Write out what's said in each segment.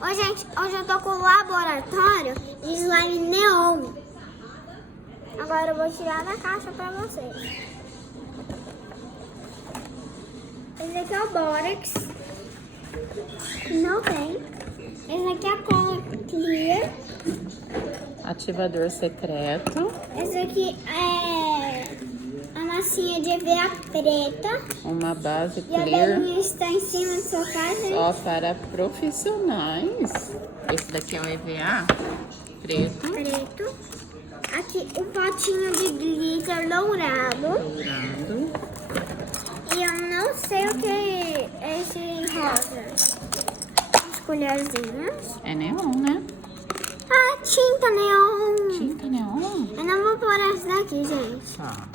Oi, gente, hoje eu tô com o laboratório de slime neon. Agora eu vou tirar da caixa pra vocês. Esse aqui é o bórax. Não tem. Esse aqui é a cola clear. Ativador secreto. Esse aqui é a massinha de EVA preta. Uma base E a clear. belinha está em cima do sofá, gente. Só para profissionais. Esse daqui é o EVA preto. Preto. Aqui o potinho de glitter dourado. Dourado. E eu não sei o que é esse rosa. As colherzinhas. É neon, né? Ah, tinta neon. Tinta neon? Eu não vou pôr essa daqui, gente. Tá.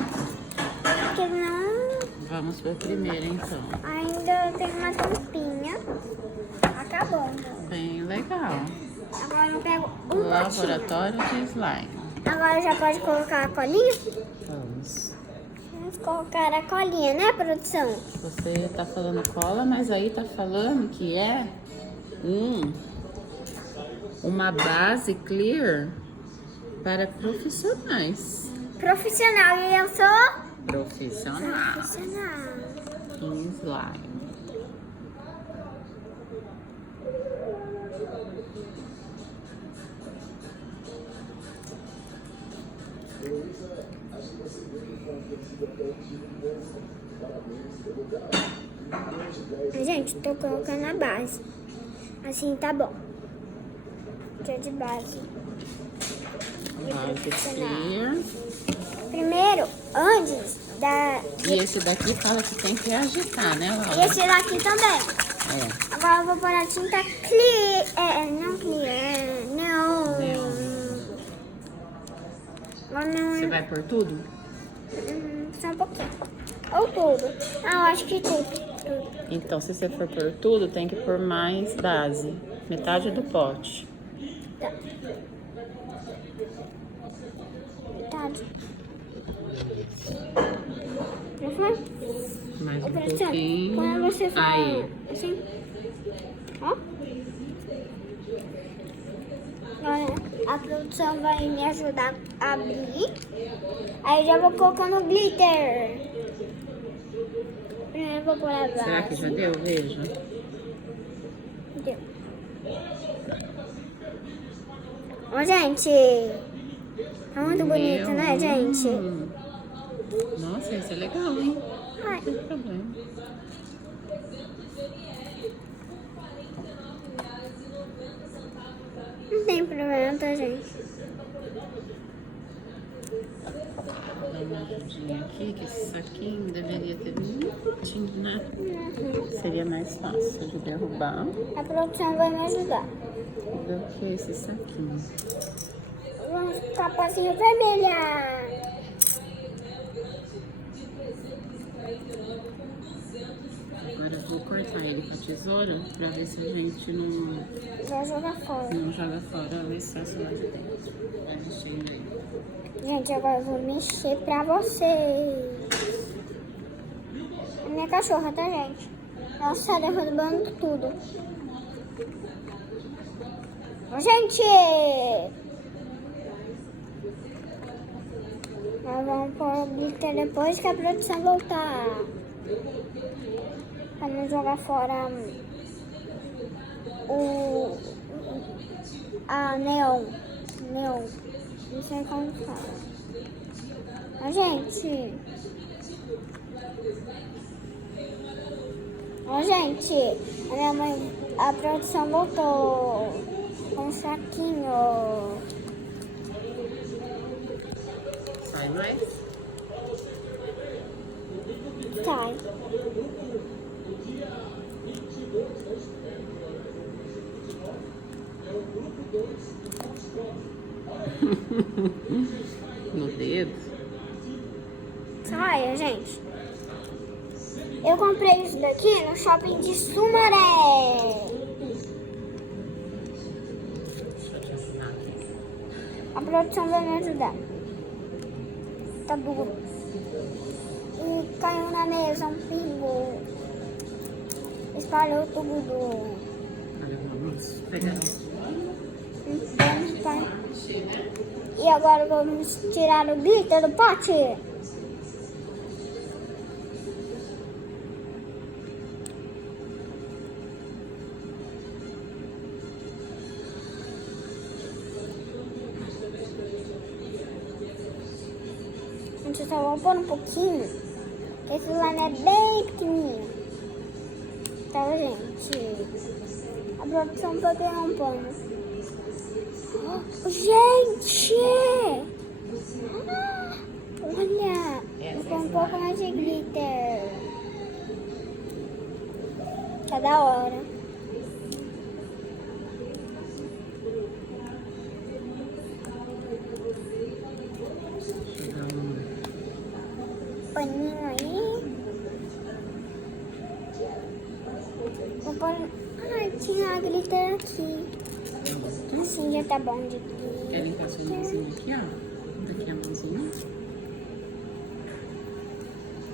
Porque não... Vamos ver primeiro, então. Ainda tem uma tampinha. Acabou. Bem legal. Agora eu pego um potinho. Laboratório de slime. Agora já pode colocar a colinha? Vamos. Vamos colocar a colinha, né, produção? Você tá falando cola, mas aí tá falando que é uma base clear para profissionais. Profissional. E eu sou... Profissional. Profissional. Em slime. Gente, tô colocando a base. Assim tá bom. Que é de base. Base clear. Primeiro, antes da... E esse daqui fala que tem que agitar, né, E Laura? esse daqui também. É. Agora eu vou pôr a tinta clear. Não clear, é neon. Agora não Você vai por tudo? só um pouquinho. Ou tudo. Ah, eu acho que tudo. Então, se você for por tudo, tem que pôr mais base. Metade do pote. Tá. Metade. Já foi? Mais um Produção, pouquinho. quando você fala Aí. assim, ó. Agora a produção vai me ajudar a abrir. Aí já vou colocando glitter. Primeiro eu vou pôr a base. Será que já deu? Veja. Deu. Ó, gente. Tá muito bonito, né, gente? Nossa, isso é legal, hein? Ai. Não tem problema. Não tem problema, tá, gente? Vou dar uma ajudinha aqui, que esse saquinho deveria ter vindo curtinho, né? Seria mais fácil de derrubar. A produção vai me ajudar. Vou ver o que é esse saquinho. Vamos com a pazinha vermelha. Agora eu vou cortar ele com a tesoura pra ver se a gente não Já joga fora. joga fora o excesso lá de dentro. Vai mexendo aí. Gente, agora eu vou mexer pra vocês. É minha cachorra, tá, gente? Nossa, derrubando tudo. Ô, gente! Nós vamos pôr o glitter depois que a produção voltar. Pra não jogar fora a neon. Neon. Não sei como fala. Ó, gente. Ó, gente. A minha mãe, a produção voltou com um saquinho. Sai mais? Sai. No dedo. Sai, gente. Eu comprei isso daqui no shopping de Sumaré. Deixa eu te ajudar aqui. A produção vai me ajudar. Tá duro. E caiu na mesa um pingo. Espalhou tudo. Olha, vamos. pegar. Então, tá. E agora vamos tirar o glitter do pote. Gente, eu só vou pôr um pouquinho, porque esse slime é bem pequenininho. Tá, gente? A produção foi pegar um pano. Oh, gente! Ah, olha! Vou pôr um pouco mais de glitter. Tá da hora. Paninho aí. Vou pôr... Ai, tinha glitter aqui. Assim já tá bom de glitter. Quer limpar sua mãozinha aqui, ó? Daqui a mãozinha.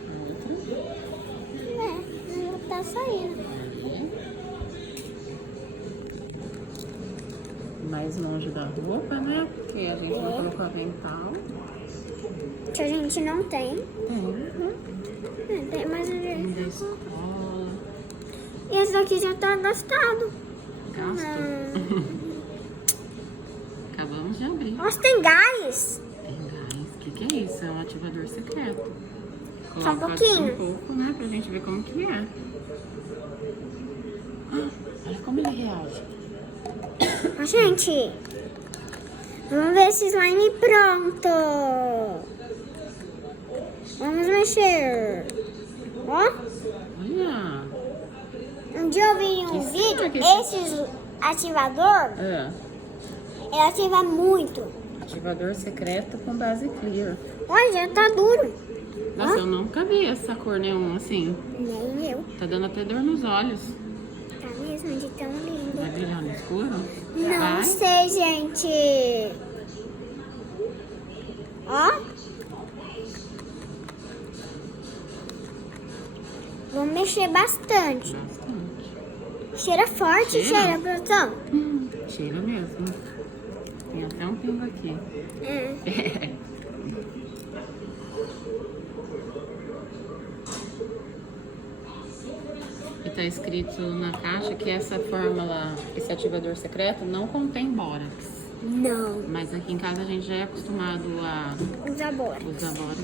A outra. Não tá saindo. Aí. Mais longe da roupa, né? Porque a gente não colocou avental. Que a gente não tem. Tem, né? Tem mais um Da jeito. escola. E esse daqui já tá gastado. Gasto. Acabamos de abrir. Nossa, tem gás. Tem gás. O que é isso? É um ativador secreto. Só um Coloca pouquinho. um pouco, né? Pra gente ver como que é. Olha como ele reage. Ó, gente. Vamos ver esse slime pronto. Vamos mexer. Ó. Olha. Um dia eu vi um Que vídeo. será que Esse ativador, É. ele ativa muito. Ativador secreto com base clear. Olha, já tá duro. Nossa, Ó. eu nunca vi essa cor nenhuma assim. Nem eu. Tá dando até dor nos olhos. Tá mesmo de tão lindo. Vai brilhar no escuro? Não Vai? sei, gente. Ó. Vamos mexer bastante. Bastante. Cheira forte, Cheira? cheira, produção. Cheira mesmo. Tem até um pingo aqui. É. E tá escrito na caixa que essa fórmula, esse ativador secreto não contém bórax. Não. Mas aqui em casa a gente já é acostumado a Usa bórax. usar bórax,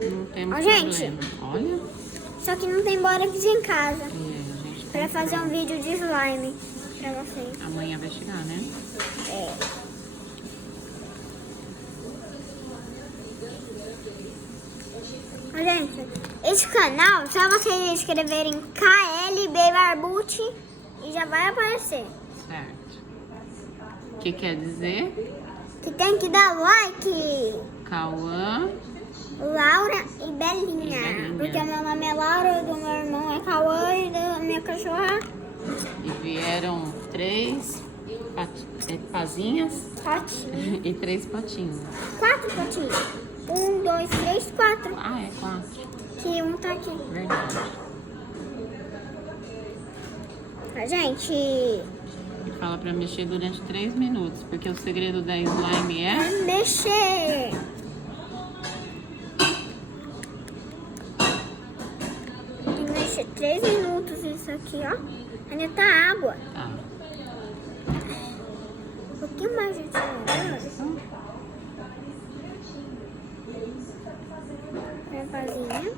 que não temos Ó, gente. problema. Olha. Só que não tem bórax em casa. A gente Pra fazer um comprou. vídeo de slime pra vocês. Amanhã vai chegar, né? É. Ó, gente, esse canal, só vocês escreverem KLB Barbucci e já vai aparecer. Certo. O que quer dizer? Que tem que dar like, Cauã. Laura e Belinha. E Belinha. Porque meu nome é Laura, o do meu irmão é Cauã e da minha cachorra E vieram 3 pazinhas Patinho. e 3 patinhos. 4 patinhos. 1, 2, 3, 4. Ah, é 4. Que um tá aqui. Verdade. A gente E fala pra mexer durante 3 minutos, porque o segredo da slime é... vai mexer. Tem que mexer 3 minutos isso aqui, ó. Ainda tá água. Tá. Um pouquinho mais, gente. Pazinha.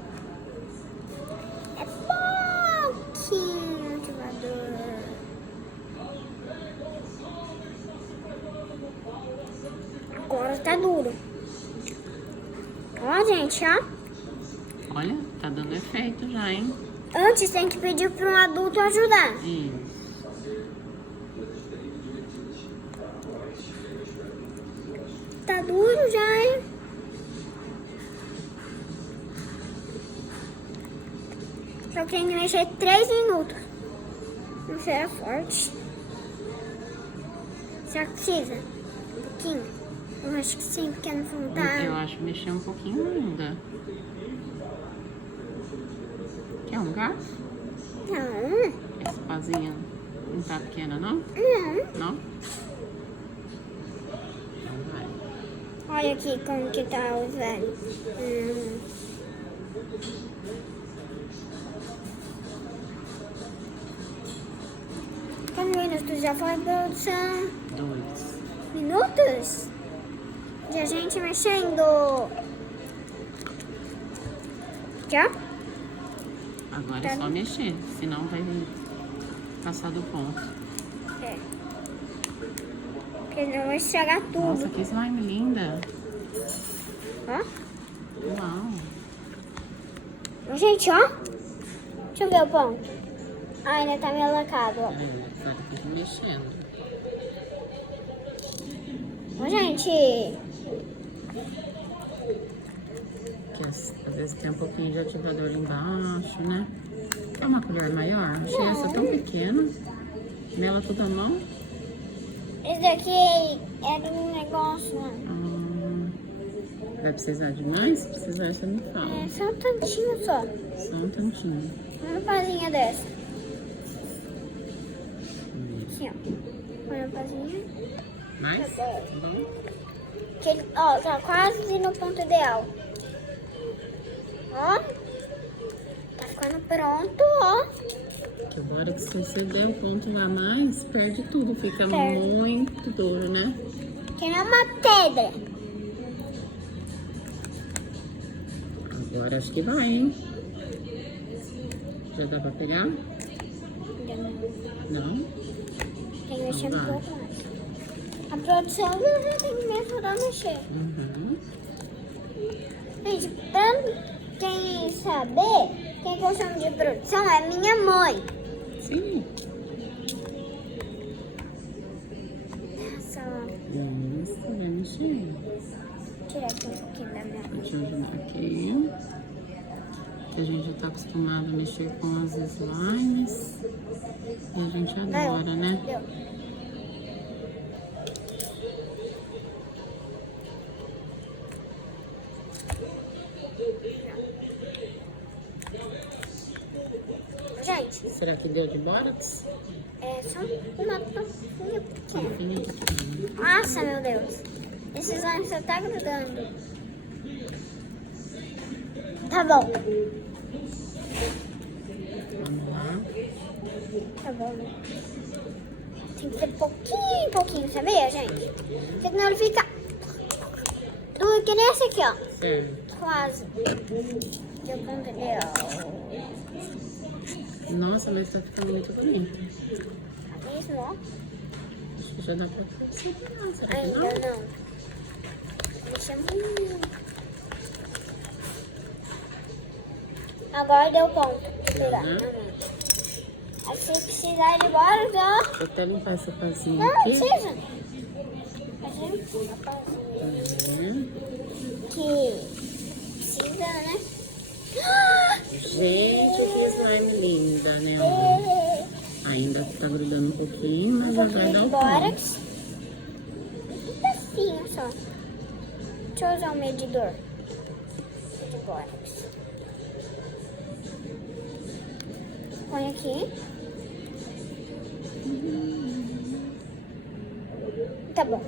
É pouquinho ativador. Agora tá duro. Ó, gente, ó. Olha, tá dando efeito já, hein? Antes tem que pedir para um adulto ajudar. Isso. Tá duro já, hein? Só que tem que mexer 3 minutos. Não será forte. Será que precisa? Um pouquinho? Eu acho que sim, porque no fundo tá... Eu acho que mexer um pouquinho ainda. Quer um gás? Não. Essa pazinha tá pequena, não? Não. Não? Então vai. Olha aqui como que tá o velho. Quantos minutos já foi, produção? 2. Minutos? De a gente mexendo. Já? Agora é só mexer, senão vai passar do ponto. É. Porque não vai estragar tudo. Nossa, que slime linda. Ó. Uau. Gente, ó. Deixa eu ver o ponto. Ah, ainda tá meio lacado, ó. Peraí, agora tem que ir mexendo. Ó, gente. Que às vezes tem um pouquinho de ativador embaixo, né? Quer uma colher maior? Achei essa tão pequena. Mela toda a mão. Esse daqui é do negócio, né? Vai precisar de mais? Se precisar, você me fala. É só um tantinho só. Só um tantinho. Uma pazinha dessa. Aqui, ó. Uma pazinha. Mais? Tá bom. Tá bom? Que ele, ó, tá quase no ponto ideal. Ó. Tá ficando pronto, ó. Que agora que se você der um ponto lá mais, perde tudo. Fica Perde. muito duro, né? Que nem uma pedra. Agora acho que vai, hein? Já dá pra pegar? Ainda não. Não? Tem que mexer Não um vai. pouco mais. A produção já tem que me ajudar a mexer. Uhum. Gente, pra quem saber, quem que eu chamo de produção é minha mãe. Sim. Essa, Isso, vai mexer. tirar aqui um pouquinho da minha. Deixa eu ajudar aqui. Que a gente já tá acostumado a mexer com as slimes. E a gente adora, né? Deu. Gente, Será que deu de bórax? é só uma patinha pequena. Infinito. Nossa, meu Deus. Esse slime só tá grudando. Tá bom. Vamos lá. Tá bom. Tem que ser pouquinho, sabia, gente? Porque senão ele fica duro que nem esse aqui, ó. Certo. Quase. Deu ponto ideal. Nossa, mas tá ficando muito bonito. Isso, ó. Acho que já dá pra separar. Será que Ainda não? não. Deixa muito. Agora deu ponto. Deixa eu pegar. Uhum. Aí se precisar de bora, já. Vou até limpar essa pazinha Não, aqui. precisa. Fazer uma pausinha. Uhum. Que precisa, né? Gente, que slime linda, né? Ó. Ainda tá grudando um pouquinho, mas já vai dar o ponto. Bórax. Um pedacinho só. Deixa eu usar o medidor de bórax. Põe aqui. Tá bom.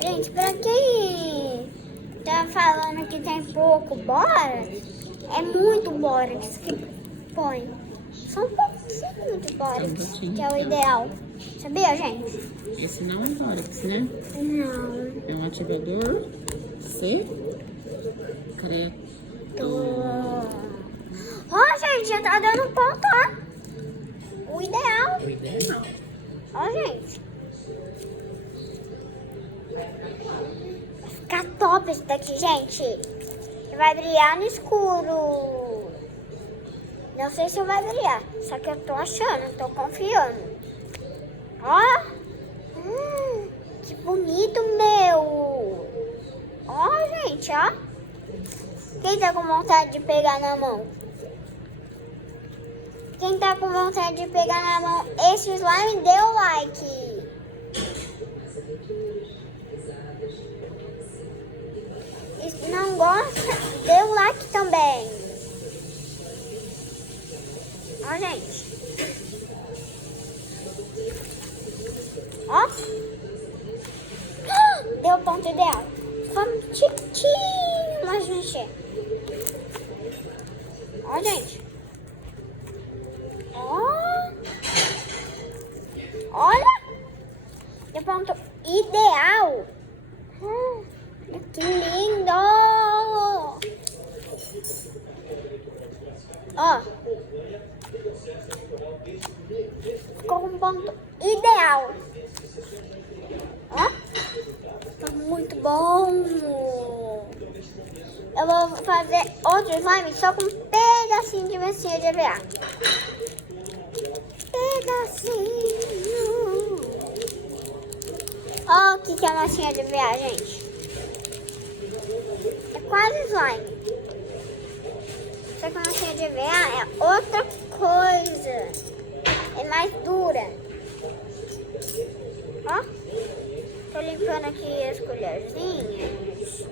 Gente, pra quem tá falando que tem pouco bórax, é muito bórax que põe. Só um pouquinho de bórax, que é o ideal. Sabia, gente? Esse não é bórax, né? Não. É um ativador secreto. Ó, gente, já tá dando ponto, ó. O ideal. O ideal. Ó, gente. Vai ficar top esse daqui, gente. Vai brilhar no escuro. Não sei se vai brilhar, só que eu tô achando, tô confiando. Ó. Que bonito, meu. Ó, gente, ó. Quem tá com vontade de pegar na mão? Quem tá com vontade de pegar na mão esse slime, dê o like. E se não gosta, dê o like também. Ó, gente. Ó. Deu o ponto ideal. Vamos tiquinho mais mexer. Ó, gente. Ó. Olha. Deu ponto ideal. Que lindo. Ó. Ficou com um ponto ideal. Ó. Tá muito bom. Eu vou fazer outro slime só com um pedacinho de massinha de EVA. Pedacinho. Ó, o que é a massinha de EVA, gente? É quase slime. Só que a massinha de EVA é outra coisa. É mais dura. Ó. Tô limpando aqui as colherzinhas.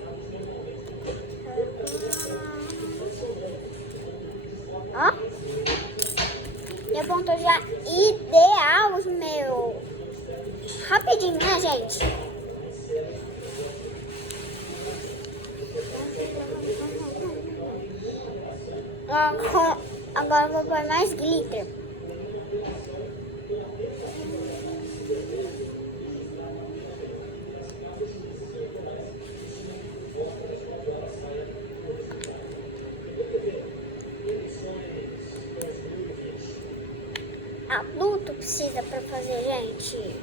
Ó. E a ponta já ideal, meu. Rapidinho, né, gente? Agora eu vou pôr mais glitter. Adulto precisa pra fazer, gente.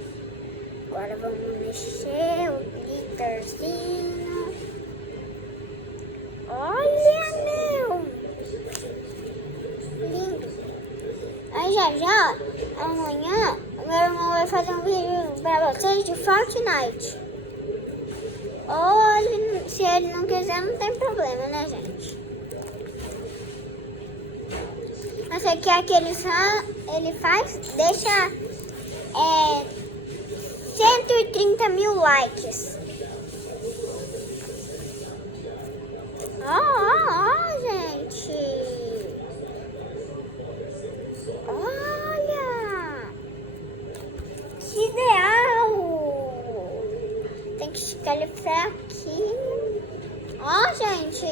Agora vamos mexer o glitterzinho. Olha, meu! Lindo. Aí já, amanhã, meu irmão vai fazer um vídeo pra vocês de Fortnite. Ou se ele não quiser, não tem problema, né, gente? Mas você quer que ele faz, deixa 130 mil likes. Ó, gente. Olha. Que ideal. Tem que esticar ele pra aqui. Ó, gente.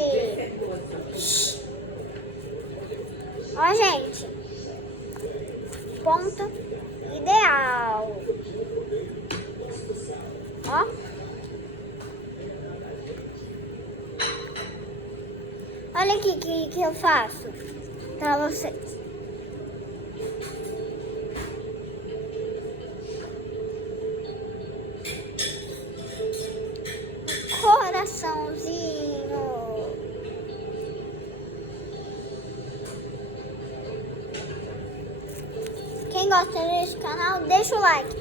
Ó, gente. Ponto ideal. Ó. Olha aqui que eu faço pra vocês. Coraçãozinho. Quem gosta desse canal, deixa o like.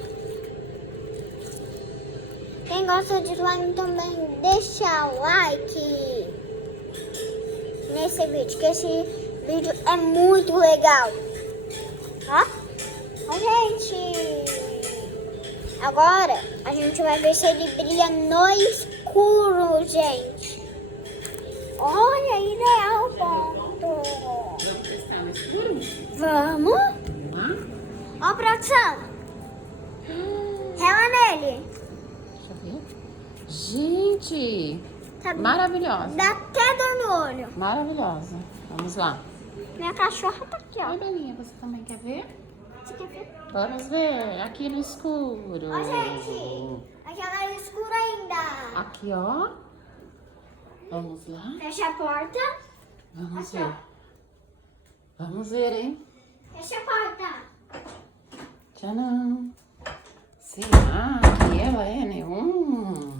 Quem gosta de slime também, deixa o like nesse vídeo, que esse vídeo é muito legal. Ó, gente. Agora a gente vai ver se ele brilha no escuro, gente. Olha, ideal ponto. Vamos testar no escuro? Vamos? Vamos lá? Ó, produção. Rela nele. Deixa eu ver. Gente, Tá bom. maravilhosa. Dá até dor no olho. Maravilhosa. Vamos lá. Minha cachorra tá aqui, ó. Oi, Belinha, você também quer ver? Você quer ver? Vamos ver. Aqui no escuro. Ó, gente. Aquela é escura ainda. Aqui, ó. Vamos lá. Fecha a porta. Vamos Aqui, ó. ver. Vamos ver, hein? Fecha a porta. Tcharam! Será que ela é neon?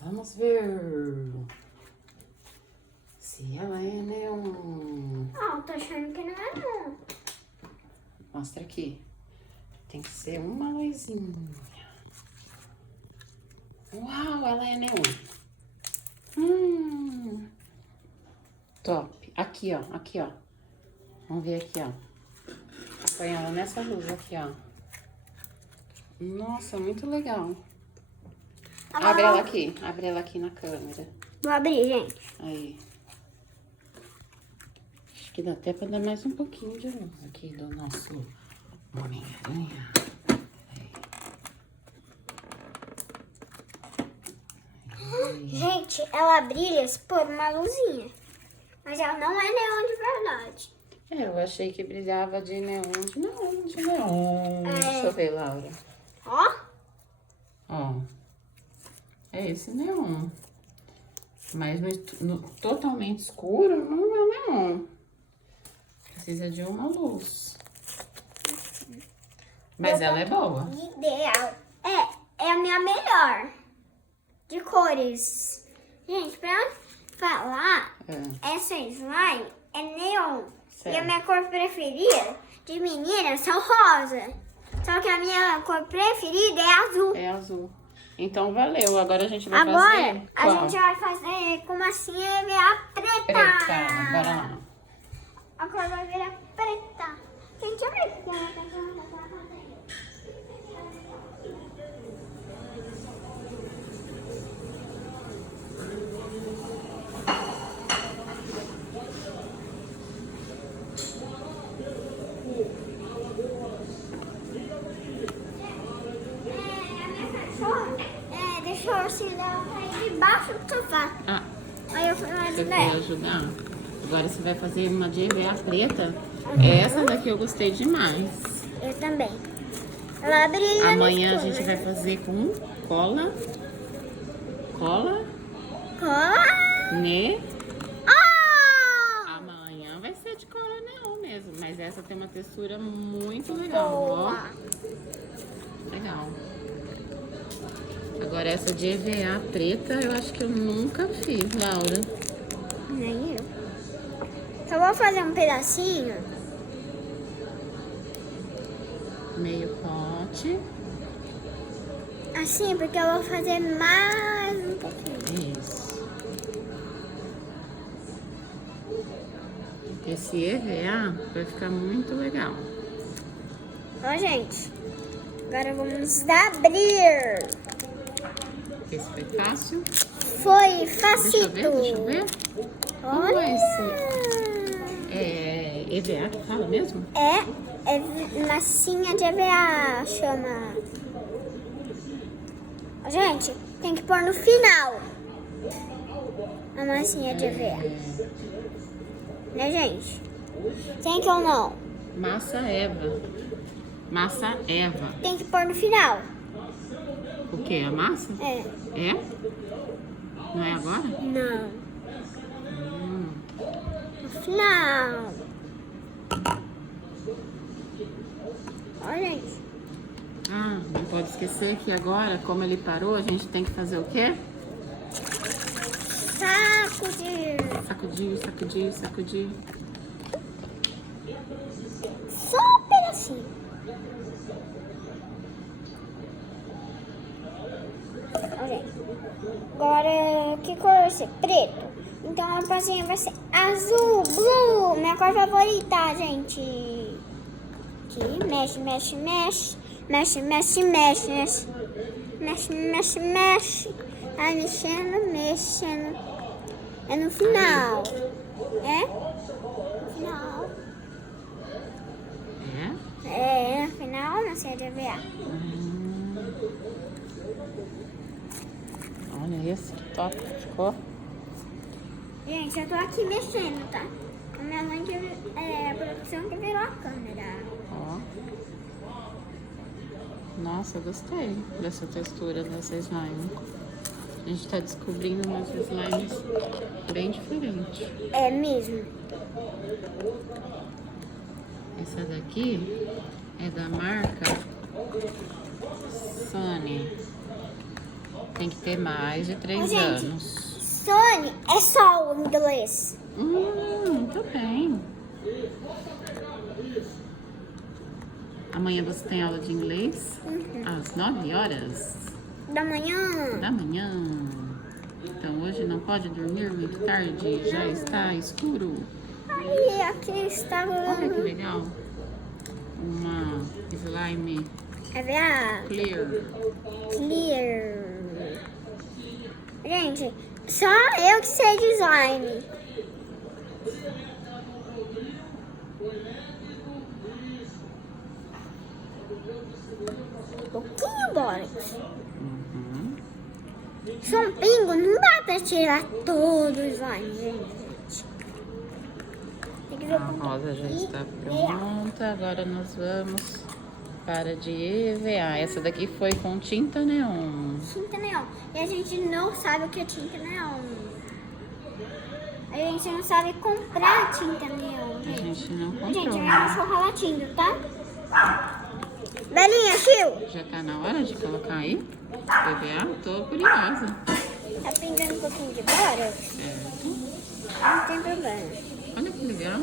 Vamos ver se ela é neon. Ó, tô achando que não é não. Mostra aqui. Tem que ser uma luzinha. Uau, ela é neon. Top. Aqui, ó. Aqui, ó. Vamos ver aqui, ó. Põe ela nessa luz aqui, ó. Nossa, muito legal. Agora Abre ela aqui. Abre ela aqui na câmera. vou abrir, gente. Aí. Acho que dá até pra dar mais um pouquinho de luz aqui do nosso Homem-Aranha. Aí. Gente, ela brilha por uma luzinha. Mas ela não é neon de verdade. Eu achei que brilhava de neon, de neon, de neon. Deixa eu ver, Laura. Ó. Ó. É esse neon. Mas totalmente escuro não é neon. Precisa de uma luz. Mas ela é boa. Ideal. É a minha melhor de cores. Gente, pra falar, essa slime é neon. Certo. E a minha cor preferida de menina são rosa. Só que a minha cor preferida é azul. É azul. Então valeu. Agora a gente vai Agora, fazer. a gente vai fazer com massinha EVA preta. Preta. Bora lá. A cor vai virar preta. Gente, olha aqui. Deixou assim dela cair debaixo do sofá. Aí eu fui lá Você ajudar foi ela. ajudar? Agora você vai fazer uma de EVA preta. Essa daqui eu gostei demais. Eu também. Ela brilha. Amanhã a no gente escuro. vai fazer com cola. Cola. Cola. Né? Oh! Amanhã vai ser de cola neon mesmo. Mas essa tem uma textura muito legal, Boa. ó. Legal. Agora essa de EVA preta eu acho que eu nunca fiz, Laura. Nem eu. Só vou fazer um pedacinho. Meio pote. Assim, porque eu vou fazer mais um pouquinho. Isso. Esse EVA vai ficar muito legal. Ó, gente. Agora vamos abrir. Esse foi fácil. Foi facito. Deixa eu ver. Como Olha. é esse? É EVA que fala mesmo? É massinha de EVA, chama. Gente, tem que pôr no final a massinha de EVA. Né, gente? Tem que ou não? Massa Eva. Massa Eva. Tem que pôr no final. O que? A massa? É. É? Não é agora? Não. No final. Olha, gente. Ah, não pode esquecer que agora, como ele parou, a gente tem que fazer o quê? Sacudir. Sacudir, sacudir, sacudir. Só um pedacinho. Ok. Agora, que cor vai ser? Preto. Então a passinha vai ser azul, blue. Minha cor favorita, gente. Aqui, mexe, mexe, mexe. Mexe, mexe, mexe, mexe. Mexe, mexe, mexe. Vai mexendo, mexendo. É no final. É? No final. É, no final, na série de EVA. Olha esse que top que ficou. Gente, eu tô aqui mexendo, tá? A minha mãe que a produção que virou a câmera. Ó. Nossa, eu gostei dessa textura dessa slime. A gente tá descobrindo umas slimes bem diferentes. É mesmo. Essa daqui é da marca Sunny. Tem que ter mais de 3 Gente, anos. Sony é sol em inglês. Muito bem. Amanhã você tem aula de inglês às 9 horas Da manhã. da manhã. Então hoje não pode dormir muito tarde, já está escuro. Aí, aqui está Olha que legal. Uma slime EVA clear. Clear. Gente, só eu que sei de slime. Pouquinho, Boris. Só um pingo, não dá pra tirar todos lá, gente. Tem que ver A rosa já está pronta. Agora nós vamos para de EVA. Essa daqui foi com tinta neon. Tinta neon. E a gente não sabe o que é tinta neon. A gente não sabe comprar tinta neon, A gente. gente não comprou, Gente, minha né? cachorra latindo, tá? Belinha, tio. Já tá na hora de colocar aí? EVA? Tô curiosa. Tá pingando um pouquinho de bora? Certo. Não tem problema. Olha que legal.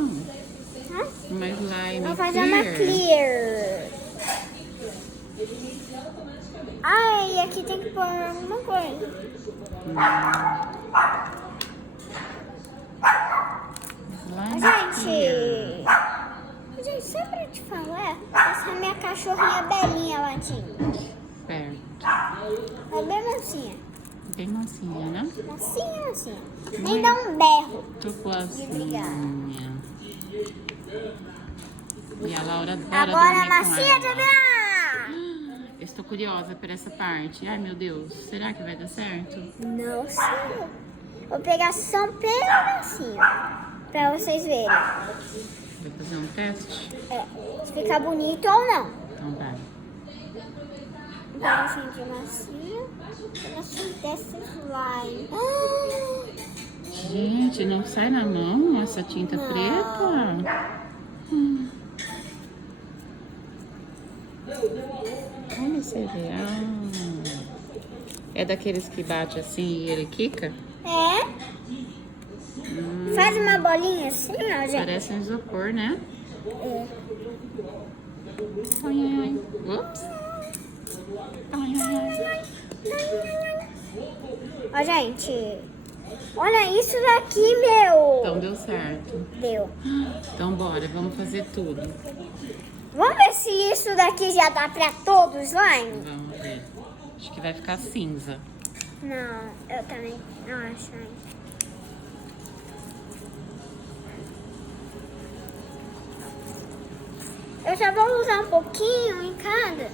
Hã? Uma slime Vou fazer uma clear. Ai, aqui tem que pôr alguma coisa. Slime Gente, só pra te falar, essa é a minha cachorrinha Belinha latindo. Certo. É bem mansinha. Bem massinha, né? Mansinha. Nem dá um berro. Tucuacinha. E a Laura adora Agora dormir com massinha de ela. virar. Estou curiosa por essa parte. Ai, meu Deus. Será que vai dar certo? Não sei. Vou pegar só um pedacinho pra vocês verem. Vai fazer um teste? Se ficar bonito ou não. Então vai. Um pedacinho de massinha. Um pedacinho dessa slime. Gente, não sai na mão essa tinta preta? Olha esse real. É daqueles que bate assim e ele quica? Faz uma bolinha assim, ó, gente. Parece um isopor, né? Ai, ai, ai. Ups. Ai, ai, ai. Ó, gente. Olha isso daqui, meu. Então deu certo. Deu. Então bora, vamos fazer tudo. Vamos ver se isso daqui já dá pra todos os slime? Vamos ver. Acho que vai ficar cinza. Não, eu também não acho. Eu só vou usar um pouquinho em cada.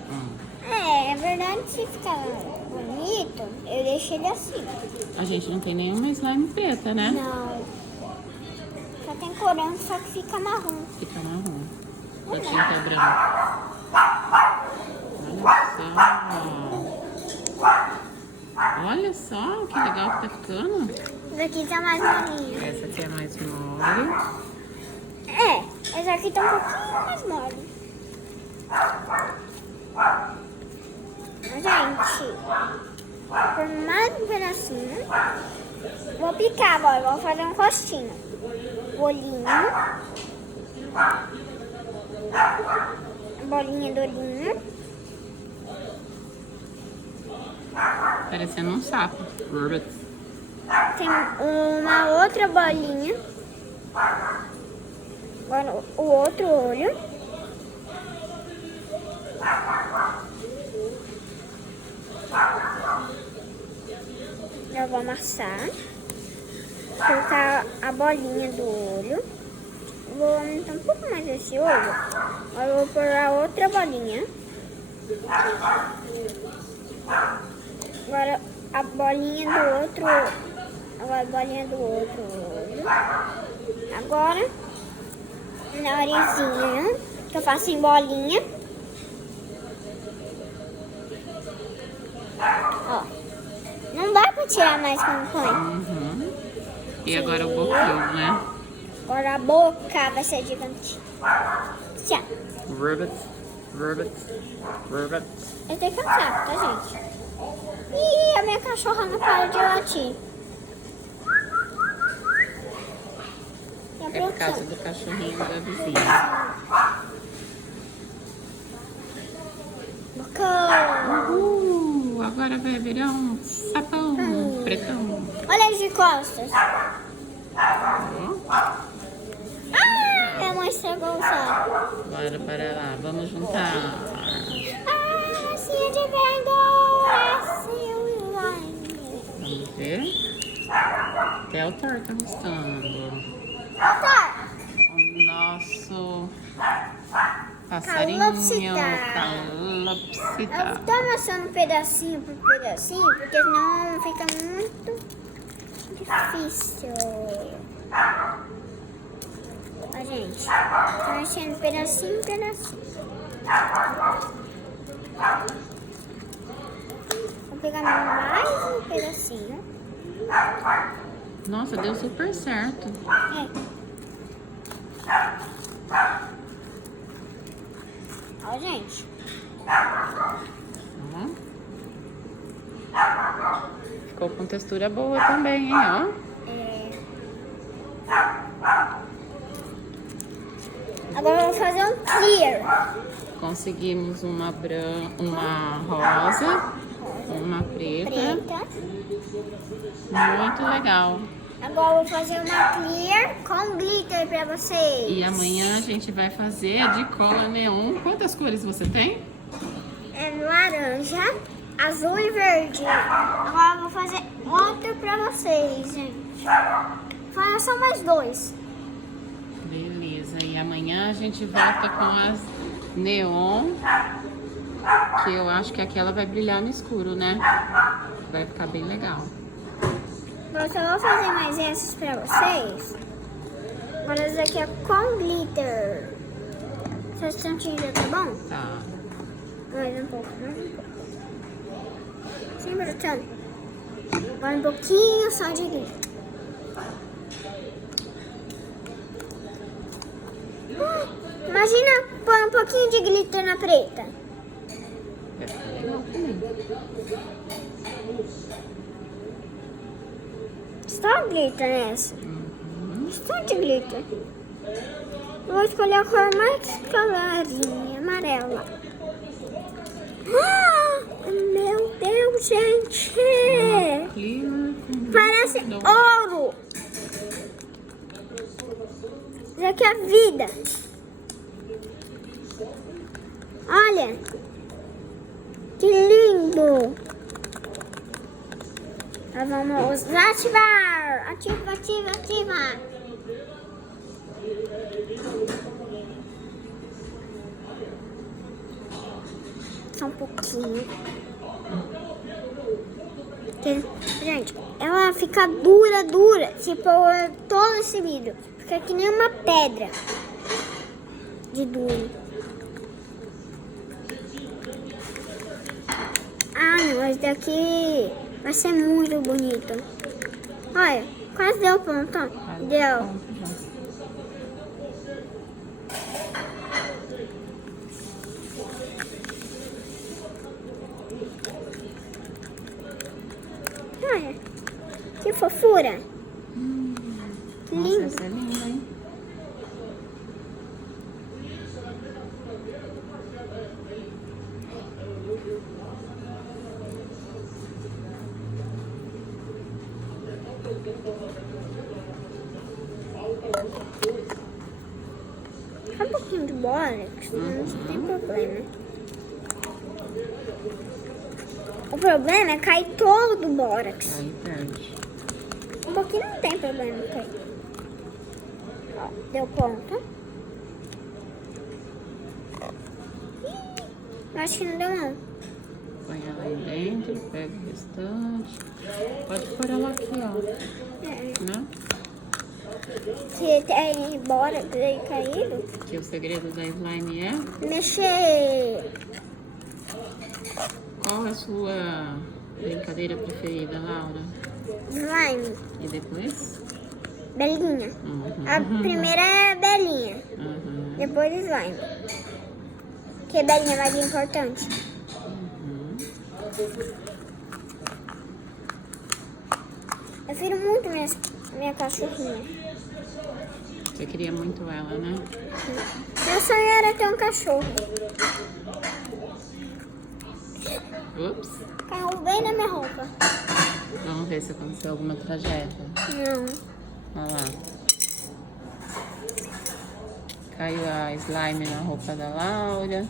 É verdade, se ficar bonito, eu deixo ele assim. A gente não tem nenhuma slime preta, né? Não. Só tem corante, só que fica marrom. Fica marrom. Com a tinta branca. Olha só que legal que tá ficando. Esse aqui tá mais molinho. Essa aqui é mais mole. Esse aqui tá um pouquinho mais mole. Gente, por mais um pedacinho. Vou picar agora, vou fazer um rostinho. Olhinho. Bolinha do olhinho. Parecendo um sapo. Tem uma outra bolinha. Agora o outro olho. Eu vou amassar. Colocar a bolinha do olho. Vou aumentar um pouco mais esse olho. Agora eu vou pôr a outra bolinha. Agora a bolinha do outro. Agora a bolinha do outro olho. Agora na narizinha, que eu faço em bolinha. Ó. Não dá pra tirar mais como põe. E agora o bocão, né? Agora a boca vai ser gigante. Tchau. Ribbit. Eu tenho que entrar, tá, gente? Ih, a minha cachorra não para de latir. É por causa do cachorrinho da vizinha. Bocão. Agora vai virar um sapão pretão. Olha as de costas. Minha mãe estragou o saco. Bora para lá, vamos juntar. Massinha de vento. Vamos ver. Até o Thor tá gostando. O nosso passarinho Calopsita. calopsita. Eu tô amassando pedacinho por pedacinho, porque senão fica muito difícil. Ó, gente, tô mexendo pedacinho por pedacinho. Vou pegar mais um pedacinho. Nossa, deu super certo. É. Ó, gente. Ó. Ficou com textura boa também, hein, ó. É. Agora eu vou fazer um clear. Conseguimos uma rosa, uma preta. Muito legal. Agora eu vou fazer uma clear com glitter pra vocês. E amanhã a gente vai fazer de cola neon. Quantas cores você tem? É laranja, azul e verde. Agora eu vou fazer outro pra vocês, gente. Fala só mais 2. Beleza. E amanhã a gente volta com as neon. Que eu acho que aquela vai brilhar no escuro, né? Vai ficar bem legal. Agora só vou fazer mais essas pra vocês. Agora essa aqui é com glitter. Só esse tantinho já tá bom? Tá. Mais um pouco, mais um pouco. Sempre botando. Agora um pouquinho só de glitter. Imagina pôr um pouquinho de glitter na preta. Vai ficar legal também. Só glitter nessa. Só de glitter. Eu vou escolher a cor mais clarinha, amarela. Ah, meu Deus, gente! Parece ouro! Isso aqui é a vida. Olha! Que lindo! Nós vamos ativar! Ativa, ativa, ativa! Só um pouquinho. Gente, ela fica dura, dura. Tipo, todo esse vidro. Fica que nem uma pedra de duro. Ah, não, esse daqui vai ser muito bonito. Olha, quase deu pronto. Ó. Deu. Olha, que fofura. Que lindo. Nossa, essa é linda, hein? Um pouquinho de bórax, não tem problema. O problema é cair todo o bórax. Aí perde. Um pouquinho não tem problema cair. Ó, deu ponta. Eu acho que não deu não. Põe ela aí dentro, pega o restante. Pode pôr ela aqui, ó. É. Né? Se tem bórax aí caído, Que o segredo da slime é... mexer. Qual é a sua brincadeira preferida, Laura? Slime, E depois? belinha. Uhum. A primeira é belinha, Uhum. depois slime. Que belinha é mais importante. Uhum. Eu prefiro muito minha cachorrinha. Você queria muito ela, né? Meu sonho era ter um cachorro. Ups. Caiu bem na minha roupa. Vamos ver se aconteceu alguma tragédia. Não. Olha lá. Caiu a slime na roupa da Laura.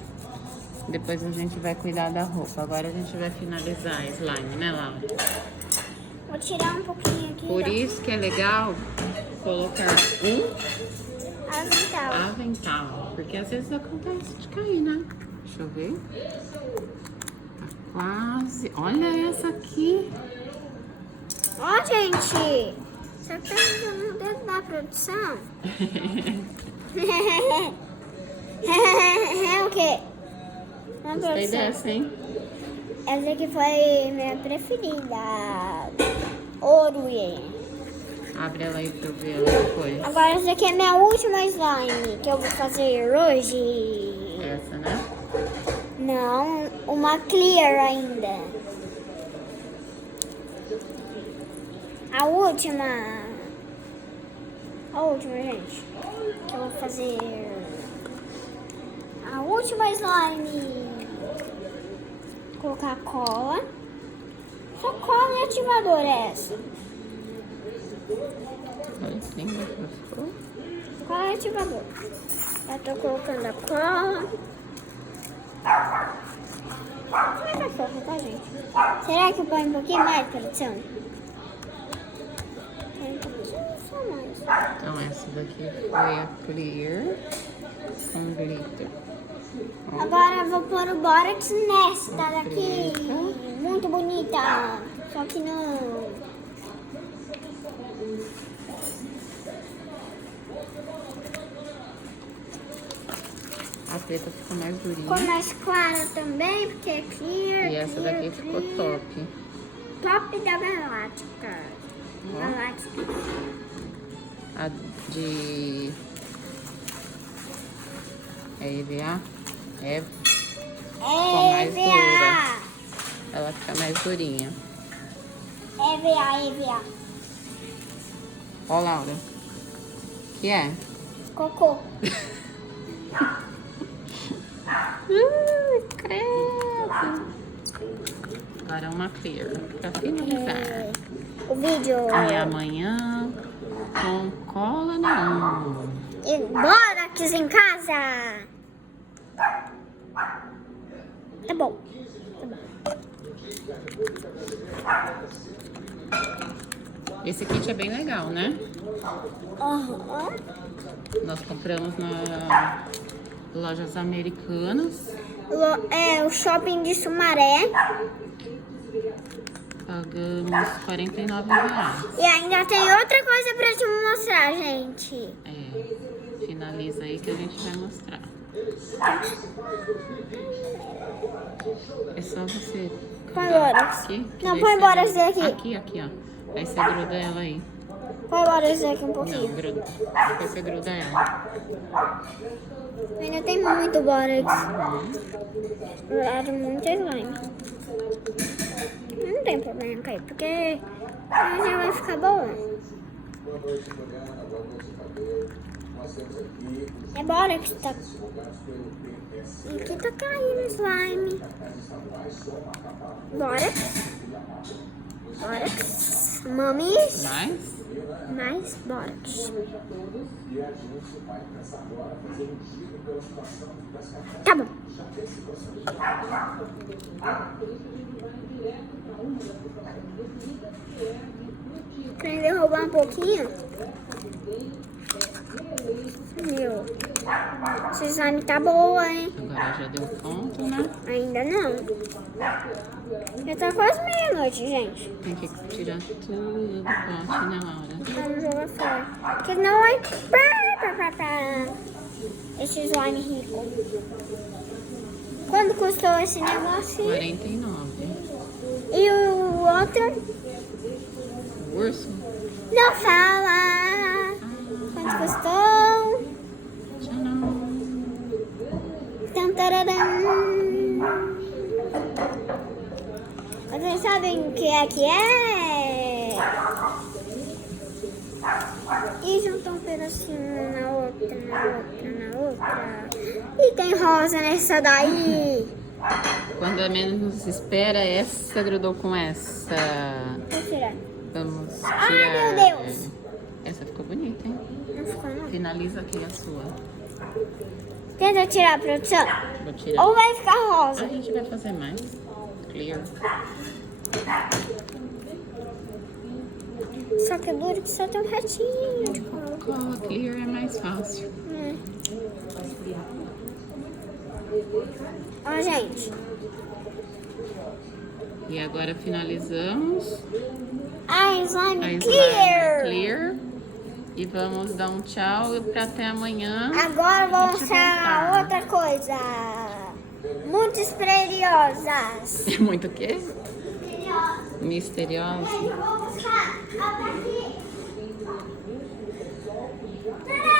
Depois a gente vai cuidar da roupa. Agora a gente vai finalizar a slime, né, Laura? Vou tirar um pouquinho aqui. Por isso que é legal colocar um avental. avental. Porque às vezes acontece de cair, né? Deixa eu ver. Tá quase. Olha essa aqui. Ó, gente. Você tá usando o dedo da produção? É o quê? Gostei dessa, hein? Essa aqui foi minha preferida. Ouro, Abre ela aí pra eu ver ela depois. Agora essa aqui é minha última slime que eu vou fazer hoje. Essa, né? Não, uma clear ainda. A última, gente, que eu vou fazer. A última slime. Colocar cola. Só cola e ativador é essa. Olha assim, gostou? Cola e ativador. Já tô colocando a cola. Vai dar fofa, tá, gente? Será que eu ponho um pouquinho mais, produção? Põe um pouquinho só mais. Então essa daqui foi a clear com glitter. Ó, Agora eu vou pôr o Borax nessa daqui. Muito bonita. Só que não. a preta ficou mais durinha. Ficou mais clara também, porque é clear. E essa clear, daqui ficou clear. top. Top da Galáctica. Ó. Galáctica. A de EVA ficou mais dura. EVA. Ela fica mais durinha. EVA. Ó, Laura. O que é? Cocô. Credo. Agora uma clear pra finalizar. O vídeo. E amanhã com cola neon. E Borax em casa. Tá bom. Esse kit é bem legal, né? Aham. Nós compramos na lojas americanas. É o shopping de Sumaré. Pagamos R$49. E ainda tem outra coisa pra te mostrar, gente. É, finaliza aí que a gente vai mostrar. É só você... Põe Borax. Aqui, Não, daí põe você Borax gruda- daqui. Aqui, ó. Aí você gruda ela aí. Põe Borax aqui um Não, pouquinho. gruda. Depois você gruda ela. Ainda tem muito Borax. Uhum. Era muito slime. Não tem problema cair, porque já vai ficar bom. É Borax que tá. Aqui tá caindo slime. Borax. Mamis. Mais Borax. Tá bom. Quer derrubar um pouquinho? Meu, esse slime tá boa, hein? Agora já deu ponto, né? Ainda não. Já tá quase meia-noite, gente. Tem que tirar tudo do pote, né, Laura? Vamos jogar fora. Porque não é esse slime rico. Quanto custou esse negócio? 49. E o outro? O urso? Não fala. Quanto custou? Tchau. Tam, tararam. Vocês sabem o que é? E juntou um pedacinho na outra. E tem rosa nessa daí. Quando a menos espera, essa grudou com essa. Vou tirar. Vamos tirar. Ai, meu Deus. Essa ficou bonita, hein? Não ficou, não. Finaliza aqui a sua. Tenta tirar a produção. Vou tirar. Ou vai ficar A rosa. gente vai fazer mais. Clear. Só que é duro que só tem um ratinho de cola. Cola clear é mais fácil. Ó, gente. E agora finalizamos A a slime slime clear. clear. E vamos dar um tchau para até amanhã. Agora vou a gente mostrar voltar. outra coisa. Muito misteriosas. Muito o quê? Misteriosa. Eu vou mostrar outra aqui. Tadã,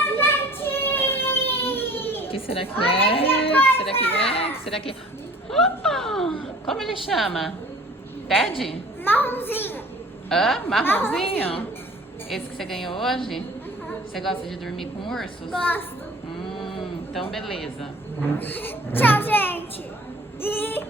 gente! O que será que Olha é? que O que será que coisa! é? O que será que é? Como ele chama? Ted? Marronzinho. Hã? Marronzinho? Esse que você ganhou hoje? Você gosta de dormir com ursos? Gosto. Então beleza. Tchau, gente. E